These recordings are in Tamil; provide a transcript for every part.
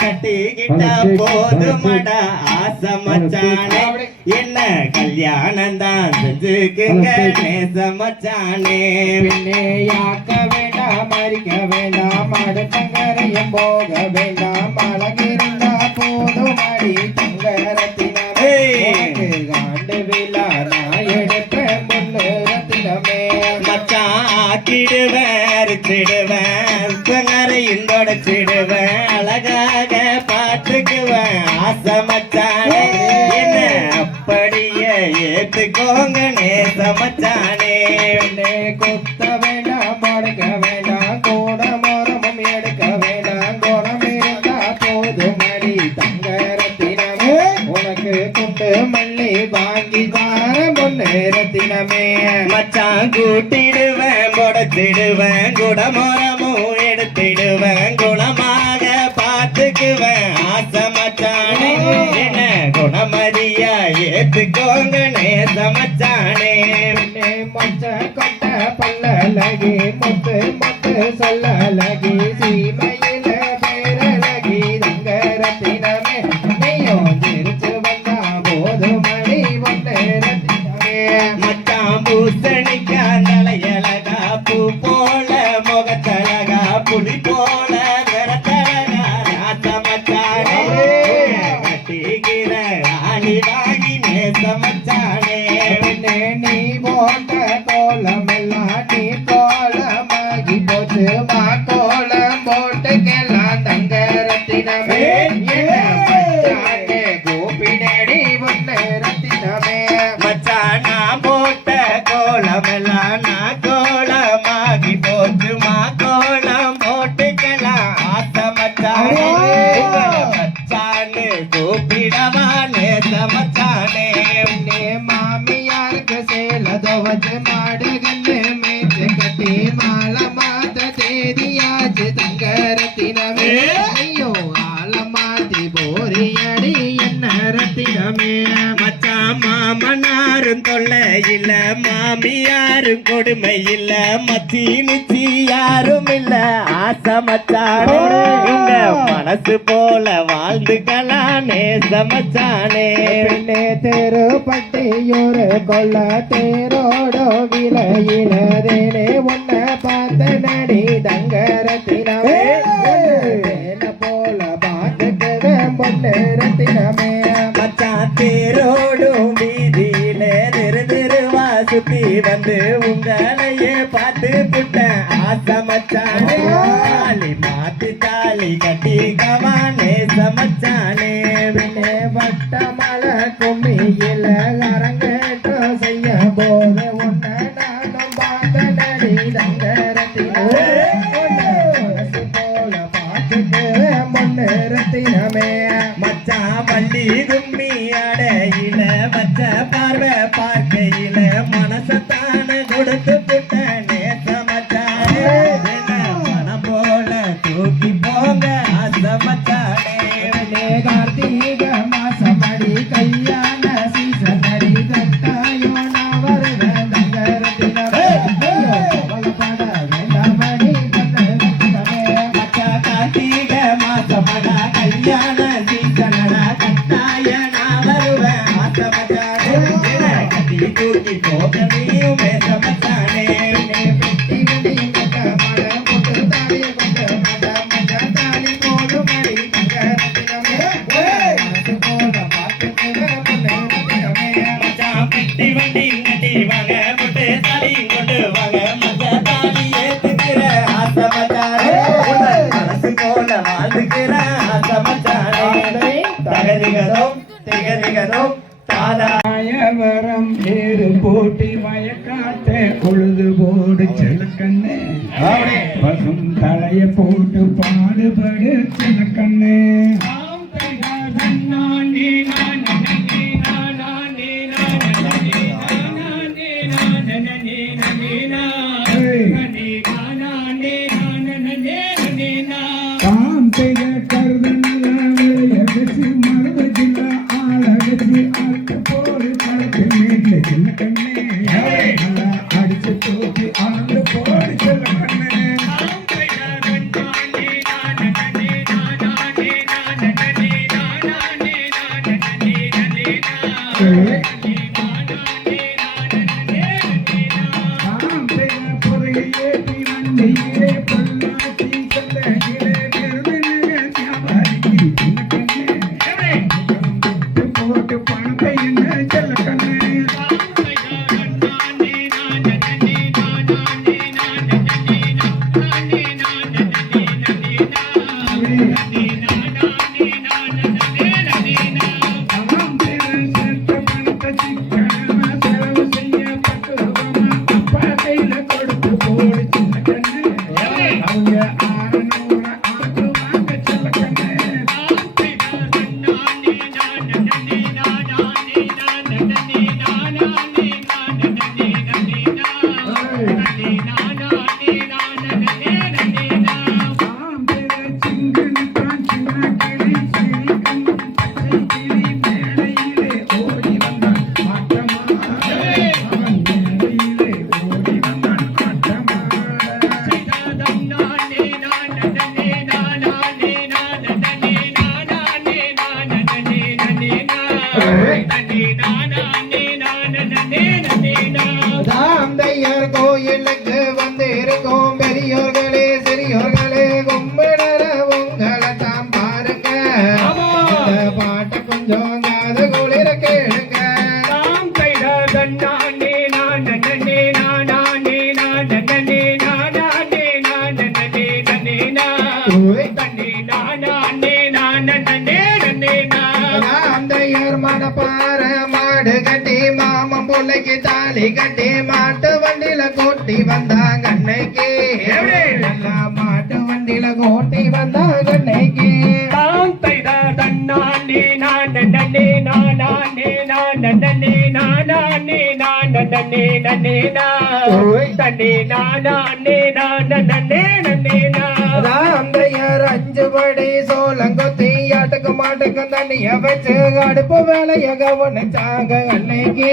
கட்டிக்கிட்டா போதுமடா ஆசை மச்சானே. என்ன கல்யாணம் தான் செஞ்சுக்குங்க நேச மச்சானே. பின்னேயாக்க வேண்டாம் மறிக்க வேண்டாம் அடுத்தங்கரையும் போக வேண்டாம் அழகிருந்தா போதும் அடி தங்கரத்தினமே. காண்டு விழா நான் எடுப்பேன் முன்னு ரத்தினமே மச்சான் ஆக்கிடுவேன் சங்கரையும் தொடச்சிடுவேன். ஏத்துக்கோங்க நேச மச்சானே பெண்ணே குத்த வேண்டாம் படுக்க வேண்டாம் கூட மரமும் எடுக்க வேண்டாம் குணம் இருந்தா போதும் அடி தங்கரத்தினமே உனக்கு குண்டு மல்லி வாங்கி தார முன்னு ரத்தினமே மச்சான் கூட்டிடுவேன் புடச்சிடுவேன் குடமரமும் எடுத்திடுவேன் குணமதியா ஏத்துக்கோங்க நேச மச்சானே? பெண்ணே மொச்ச கொட்ட பல்லழகி முத்து முத்து சொல்லழகி சீமையில பேரழகி தங்கரத்தினமே நீயும் சிரிச்சு வந்தா போதும் அடி ஒன்று ரத்தினமே மச்சான் பூசணிக்கா தலையழகா பூ போல மாத்தி போரியடி என்ன ரத்தினமே? மச்சான் மாமனாரும் தொல்லை இல்ல மாமியாரும் கொடுமை இல்ல மச்சி நிச்சி யாரும் இல்ல ஆசை மச்சானே உங்க மனசு போல வாழ்ந்துக்கலாம் நேச மச்சானே. பெண்ணே தெருப்பட்டியூரு கொல்ல தேரோடோ விலையில தேனே உன்னை பார்த்த நடி தங்கரத்தினமே தேன போல பார்த்துக்குவேன் ரத்தினமே மச்சான் தேரோடும் வீதியில திரு திருவா சுத்தி வந்து உங்களையே பார்த்து புட்ட ஆசை மச்சானே. வண்டி வண்டி தாந்தையர் கோயிலுக்கு வந்து இருக்கோம் பெரியோர்களே சிறியோர்களே கும்பிடற உங்களை தான் பாருங்க இந்த பாட்டை கொஞ்சம் காது குளிர கேளுங்க. தாந்தையர் மனப்பாற மாடு கட்டி மாமன் பிள்ளைக்கு தாலி கட்டி மாட்டு வண்டியில கூட்டி வந்தாங்க அன்னைக்கு நல்லா மாட்டு வண்டியில கூட்டி வந்தாங்க அன்னைக்கு ராந்தையர் அஞ்சு படி சோளங்கொத்தி ஆட்டுக்கு மாட்டுக்கு தண்ணிய வச்சு அடுப்பு வேலைய கவனிச்சாங்க அன்னைக்கு.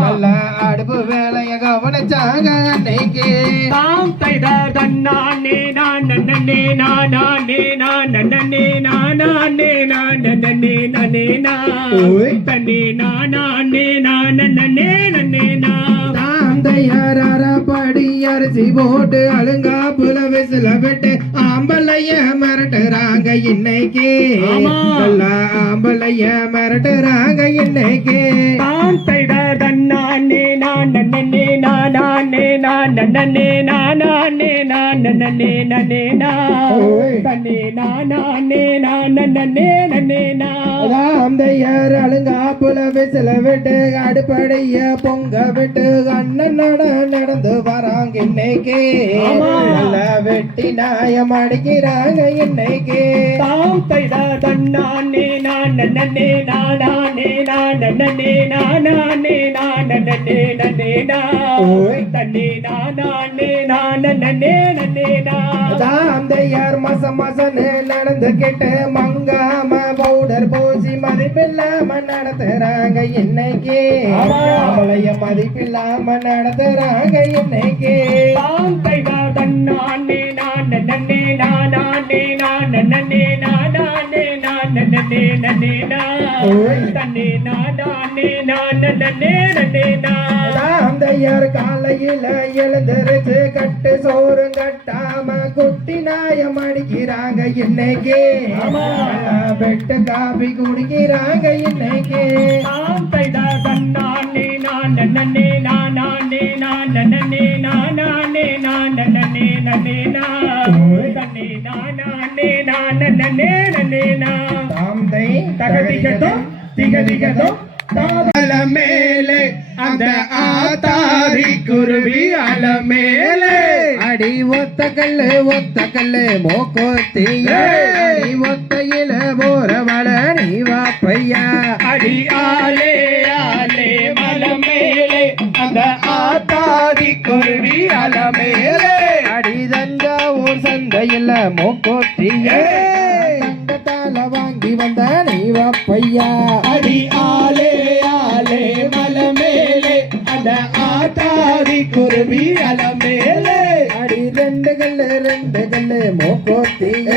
நல்ல அடுப்பு வேலைய கவனிச்சாங்க அன்னைக்கு. தாந்தையர் அறப்படி அரிசி போட்டு அழுங்காப்புல விசில விட்டு ஆம்பளைய மிரட்டுறாங்க இன்னைக்கு. ஆம்பளைய மிரட்டுறாங்க இன்னைக்கு. தாந்தையர் அழுங்காப்புல விசில விட்டு அடுப்படைய பொங்க விட்டு அண்ணனோட நடந்து வராங்க இன்னைக்கு நல்ல வெட்டி நாயம் அடிக்கிறாங்க இன்னைக்கு தாந்தையார் மச மசன்னு நடந்துகிட்டு மங்காம பவுடர் பூசி மதிப்பில்லாம நடத்துறாங்க இன்னைக்கு அவளைய மதிப்பில்லாம நடத்துறாங்க இன்னைக்கு தாந்தையார் காலையில எழுந்திருச்சு கட்டு சோறு கட்டாம குட்டி நாயம் அடிக்கிறாங்க இன்னைக்கு பெட்டு காபி குடிக்கிறாங்க இன்னைக்கு தாந்தை தகதிகதம் கல்லு ஒத்த கல்லு மோக்கோத்திய அடி ஒத்தையில போறவள நீ வா பையா. அடி ஆலே ஆலே மலமேலே. அந்த ஆத்தாதி குருவி அலமேலே. அடி தஞ்சாவூர் சந்தையில மோக்கோத்திய தங்கத்தால வாங்கி வந்த நீ வா பையா. அடி ஆலே ஆலே மலமேலே. அந்த ஆத்தாதி குருவி அலமேலே. ரெண்டு கல்லு ரெண்டு கல்லு மோக்கோத்திய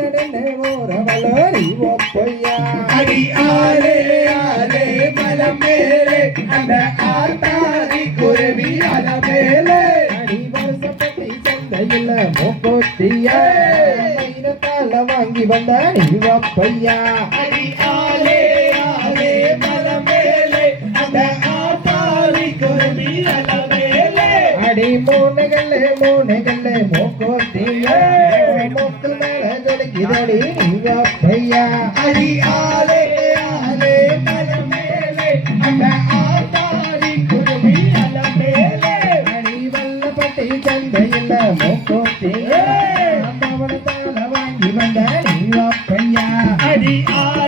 நடந்து போறவளோ நீ வா பையா அடி ஆலே ஆலே அந்த குருவி அடி வருஷப்பட்டி சந்தையில மூக்கோத்திய. வைரத்தால வாங்கி வந்த நீவப்பையா அடி ஆலே ஆலே அந்த குருவி இதடி நீயா அடியாலே ஆலே மனமேலே அந்த ஆத்தாடி குடுமி அலமேலே அடி வல்லப்பட்டி சந்தையில் மூக்கோட்டி அவன் தான வாங்கி வந்த நீயா பையா அடியாலே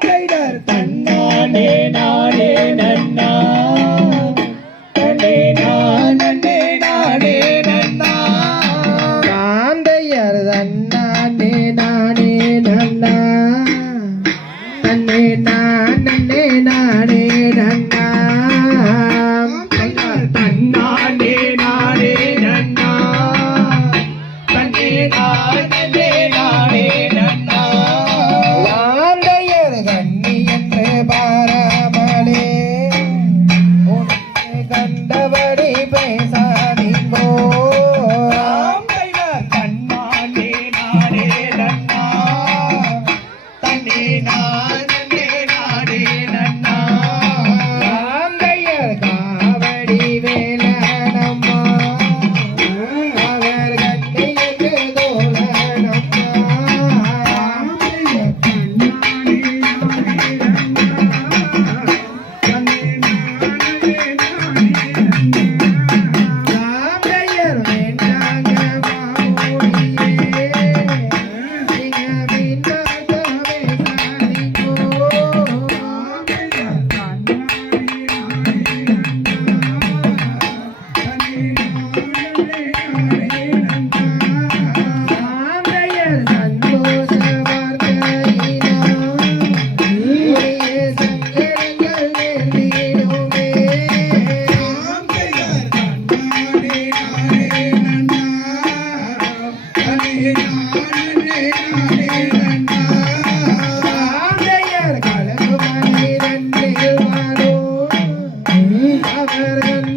கைடர் தன்னானே நானே நன்னா. தன்னே நானே நானே நன்னா. காந்தையர் தன்னானே நானே நன்னா. தன்னே நானே நானே நன்னா. தன்னானே நானே நன்னா. தன்னே நானே நானே I'm mm -hmm.